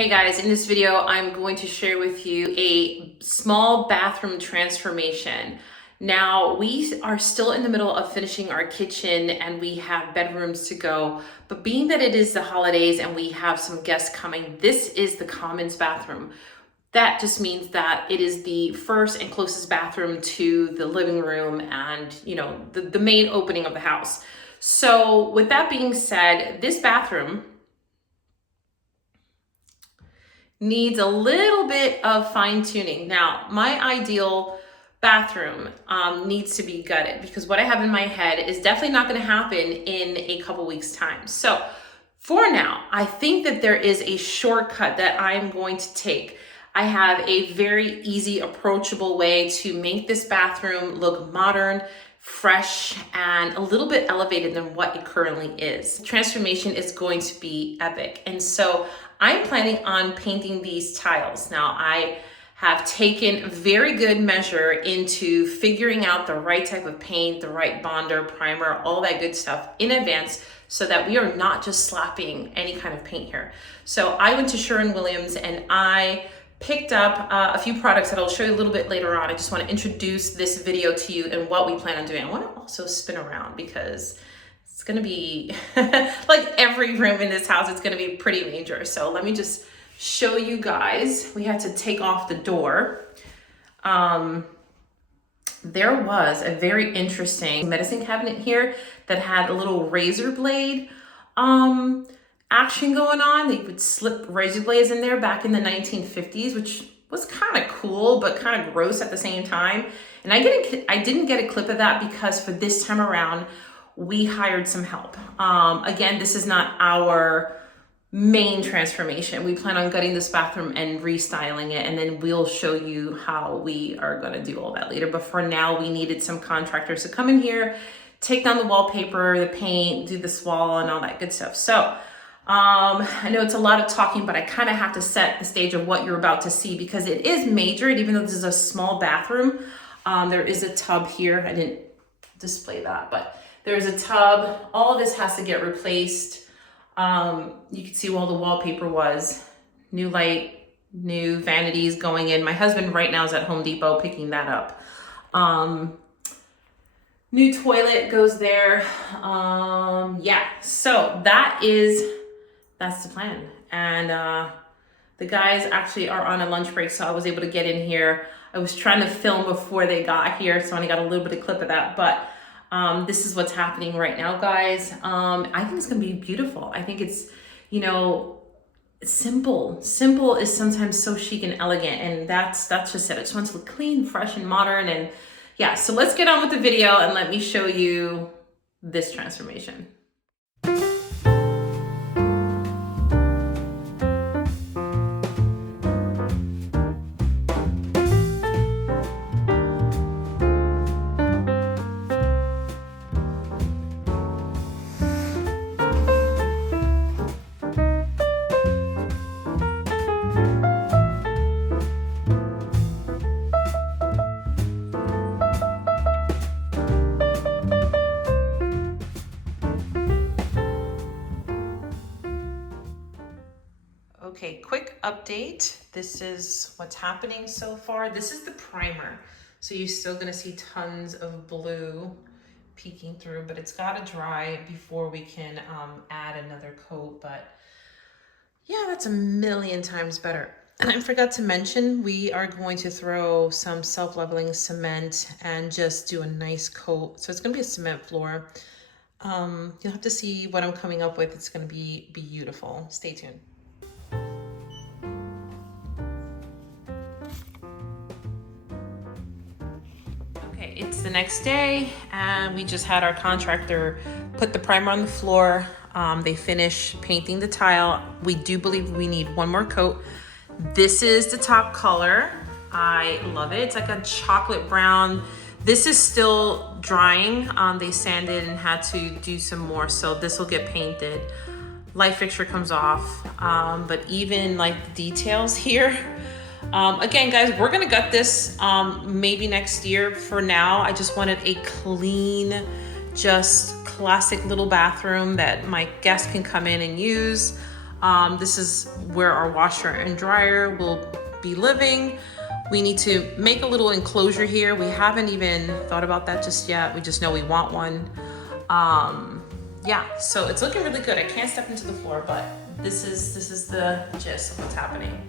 Hey guys, in this video, I'm going to share with you a small bathroom transformation. Now, we are still in the middle of finishing our kitchen and we have bedrooms to go, but being that it is the holidays and we have some guests coming, this is the commons bathroom. That just means that it is the first and closest bathroom to the living room and, the main opening of the house. So with that being said, this bathroom needs a little bit of fine tuning. Now, my ideal bathroom needs to be gutted because what I have in my head is definitely not gonna happen in a couple weeks time. So for now, I think that there is a shortcut that I'm going to take. I have a very easy, approachable way to make this bathroom look modern, fresh, and a little bit elevated than what it currently is. The transformation is going to be epic. And so I'm planning on painting these tiles. Now, I have taken very good measure into figuring out the right type of paint, the right bonder, primer, all that good stuff in advance so that we are not just slapping any kind of paint here. So I went to Sherwin-Williams and I picked up a few products that I'll show you a little bit later on. I just want to introduce this video to you and what we plan on doing. I want to also spin around because it's going to be like every room in this house, it's going to be pretty major. So let me just show you guys. We had to take off the door. There was a very interesting medicine cabinet here that had a little razor blade action going on. They would slip razor blades in there back in the 1950s, which was kind of cool, but kind of gross at the same time. And I didn't get a clip of that because for this time around, we hired some help. Again, this is not our main transformation. We plan on gutting this bathroom and restyling it, and then we'll show you how we are gonna do all that later. But for now, we needed some contractors to come in here, take down the wallpaper, the paint, do this wall and all that good stuff. So I know it's a lot of talking, but I kind of have to set the stage of what you're about to see because it is major. And even though this is a small bathroom, there is a tub here. I didn't display that, but there's a tub. All of this has to get replaced. You can see where all the wallpaper was. New light, new vanities going in. My husband right now is at Home Depot picking that up. New toilet goes there. Yeah, so that's the plan. And the guys actually are on a lunch break, so I was able to get in here. I was trying to film before they got here, so I only got a little bit of clip of that, but this is what's happening right now, guys. I think it's gonna be beautiful. I think it's, simple. Simple is sometimes so chic and elegant, and that's just it. I just want to look clean, fresh, and modern, and yeah, so let's get on with the video and let me show you this transformation. Okay, quick update. This is what's happening so far. This is the primer. So you're still gonna see tons of blue peeking through, but it's gotta dry before we can add another coat. But yeah, that's a million times better. And I forgot to mention, we are going to throw some self-leveling cement and just do a nice coat. So it's gonna be a cement floor. You'll have to see what I'm coming up with. It's gonna be beautiful. Stay tuned. It's the next day and we just had our contractor put the primer on the floor. They finished painting the tile. We do believe we need one more coat. This is the top color. I love it. It's like a chocolate brown. This is still drying. They sanded and had to do some more, so this will get painted. Light fixture comes off, but even like the details here, again, guys, we're gonna gut this maybe next year. For now, I just wanted a clean, just classic little bathroom that my guests can come in and use. This is where our washer and dryer will be living. We need to make a little enclosure here. We haven't even thought about that just yet. We just know we want one. Yeah, so it's looking really good. I can't step into the floor, but this is the gist of what's happening.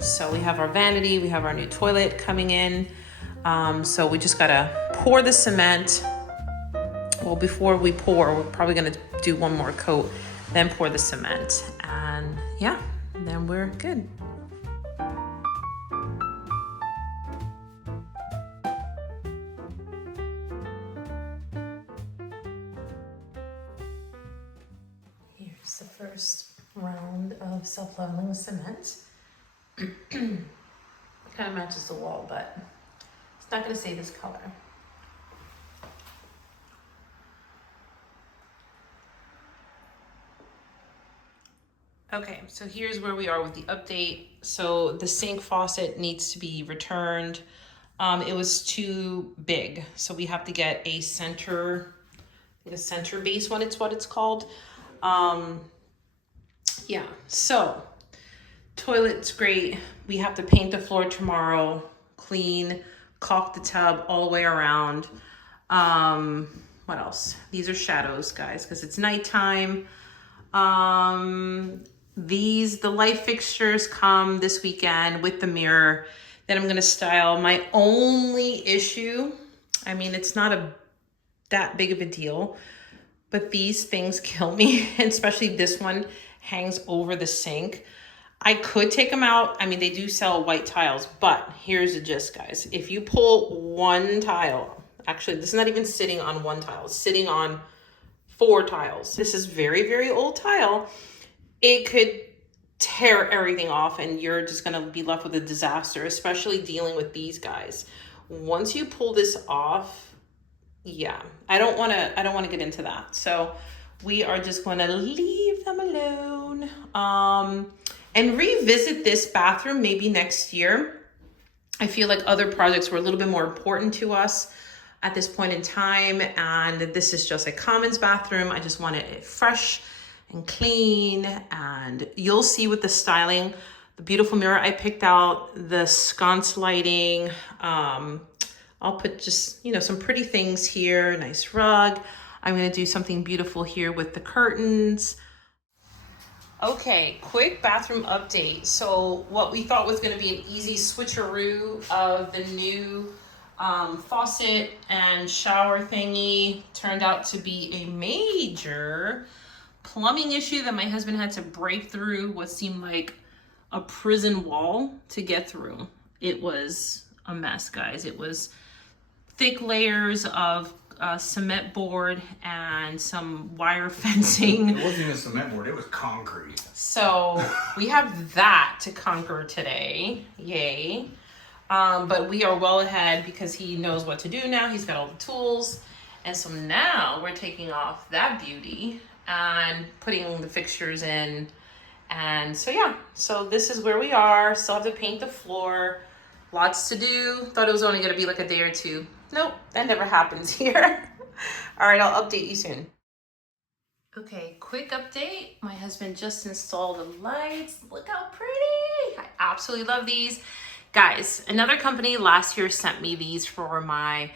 So we have our vanity, we have our new toilet coming in. So we just gotta pour the cement. Well, before we pour, we're probably gonna do one more coat, then pour the cement. And yeah, then we're good. Here's the first round of self-leveling with cement. It kind of matches the wall, but it's not gonna stay this color. Okay, so here's where we are with the update. So the sink faucet needs to be returned. It was too big, so we have to get a center base one, it's what it's called. Yeah, so toilet's great. We have to paint the floor tomorrow, clean, caulk the tub all the way around. What else? These are shadows, guys, because it's nighttime. The light fixtures come this weekend with the mirror that I'm gonna style. My only issue, I mean, it's not that big of a deal, but these things kill me, especially this one hangs over the sink. I could take them out. I mean, they do sell white tiles, but here's the gist, guys. If you pull one tile, actually, this is not even sitting on one tile, it's sitting on 4 tiles. This is very, very old tile. It could tear everything off and you're just gonna be left with a disaster, especially dealing with these guys. Once you pull this off, yeah, I don't wanna get into that. So we are just gonna leave them alone. And revisit this bathroom maybe next year. I feel like other projects were a little bit more important to us at this point in time, and this is just a commons bathroom. I just wanted it fresh and clean, and you'll see with the styling, the beautiful mirror I picked out, the sconce lighting. I'll put just, you know, some pretty things here, nice rug. I'm gonna do something beautiful here with the curtains. Okay, quick bathroom update. So what we thought was gonna be an easy switcheroo of the new faucet and shower thingy turned out to be a major plumbing issue that my husband had to break through what seemed like a prison wall to get through. It was a mess, guys. It was thick layers of cement board and some wire fencing. It wasn't even cement board, it was concrete. So we have that to conquer today, yay. But we are well ahead because he knows what to do now. He's got all the tools. And so now we're taking off that beauty and putting the fixtures in. And so yeah, so this is where we are. Still have to paint the floor. Lots to do. Thought it was only gonna be like a day or two. Nope, that never happens here. All right, I'll update you soon. Okay, quick update. My husband just installed the lights. Look how pretty. I absolutely love these. Guys, another company last year sent me these for my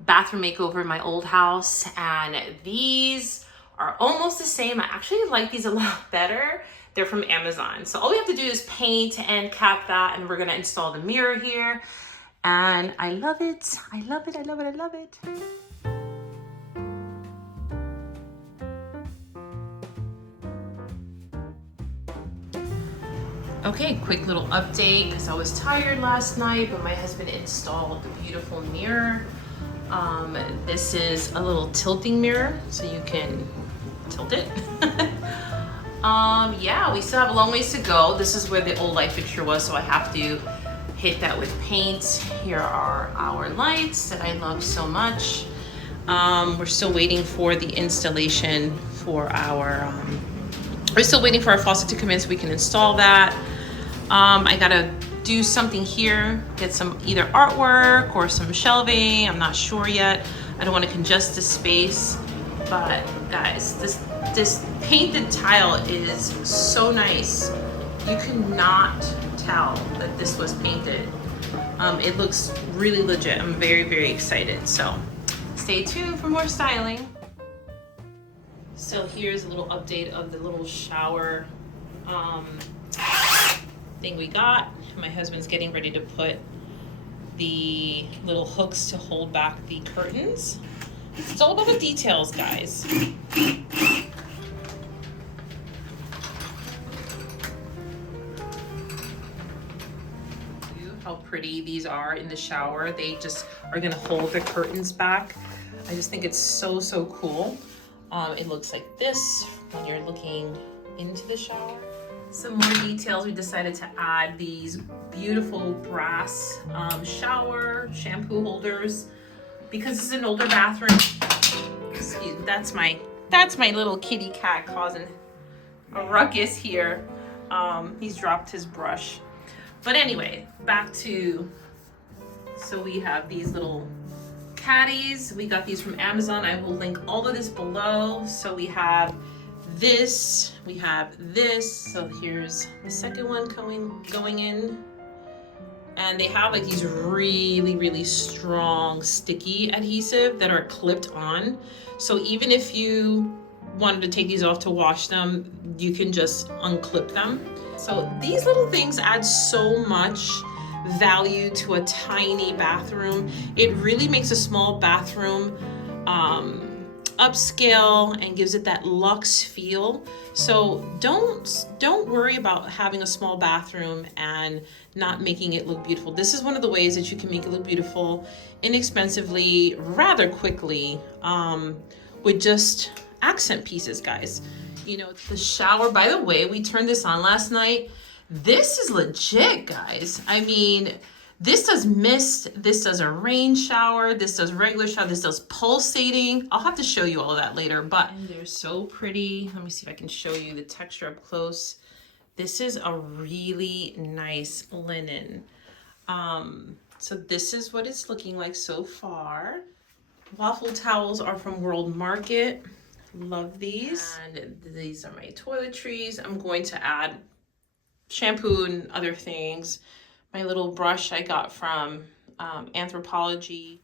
bathroom makeover in my old house, and these are almost the same. I actually like these a lot better. They're from Amazon. So all we have to do is paint and cap that, and we're gonna install the mirror here. And I love it. I love it, I love it, I love it. Okay, quick little update because I was tired last night, but my husband installed the beautiful mirror. This is a little tilting mirror, so you can tilt it. Yeah, we still have a long ways to go. This is where the old light fixture was, so I have to hit that with paint. Here are our lights that I love so much. We're still waiting for the installation for our, we're still waiting for our faucet to come in so we can install that. I gotta do something here, get some either artwork or some shelving. I'm not sure yet. I don't want to congest the space, but guys, this This painted tile is so nice. You cannot tell that this was painted. It looks really legit. I'm very, very excited. So stay tuned for more styling. So here's a little update of the little shower thing we got. My husband's getting ready to put the little hooks to hold back the curtains. It's all about the details, guys. How pretty these are in the shower. They just are gonna hold the curtains back. I just think it's so, so cool. It looks like this when you're looking into the shower. Some more details, we decided to add these beautiful brass shower shampoo holders because it's an older bathroom. Excuse me, that's my little kitty cat causing a ruckus here. He's dropped his brush. But anyway, back to, so we have these little caddies. We got these from Amazon. I will link all of this below. So we have this, we have this. So here's the second one going in. And they have like these really, really strong sticky adhesive that are clipped on. So even if you wanted to take these off to wash them, you can just unclip them. So these little things add so much value to a tiny bathroom. It really makes a small bathroom upscale and gives it that luxe feel. So don't worry about having a small bathroom and not making it look beautiful. This is one of the ways that you can make it look beautiful inexpensively, rather quickly, with just accent pieces, guys. You know, the shower, by the way, we turned this on last night. This is legit, guys. I mean, this does mist, this does a rain shower, this does regular shower, this does pulsating. I'll have to show you all of that later, but they're so pretty. Let me see if I can show you the texture up close. This is a really nice linen. So this is what it's looking like so far. Waffle towels are from World Market. Love these. And these are my toiletries. I'm going to add shampoo and other things. My little brush I got from Anthropologie.